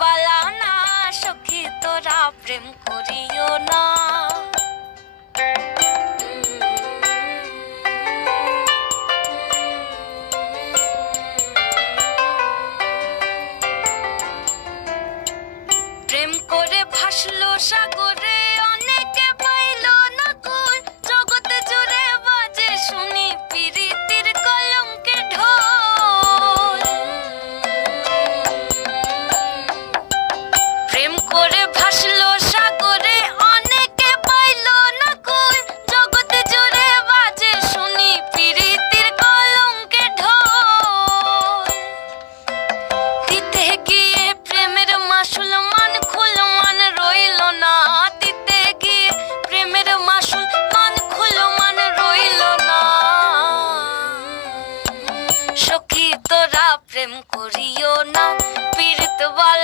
বালা না সখী তোরা প্রেম করিও না। প্রেম করে ভাসলো সাগর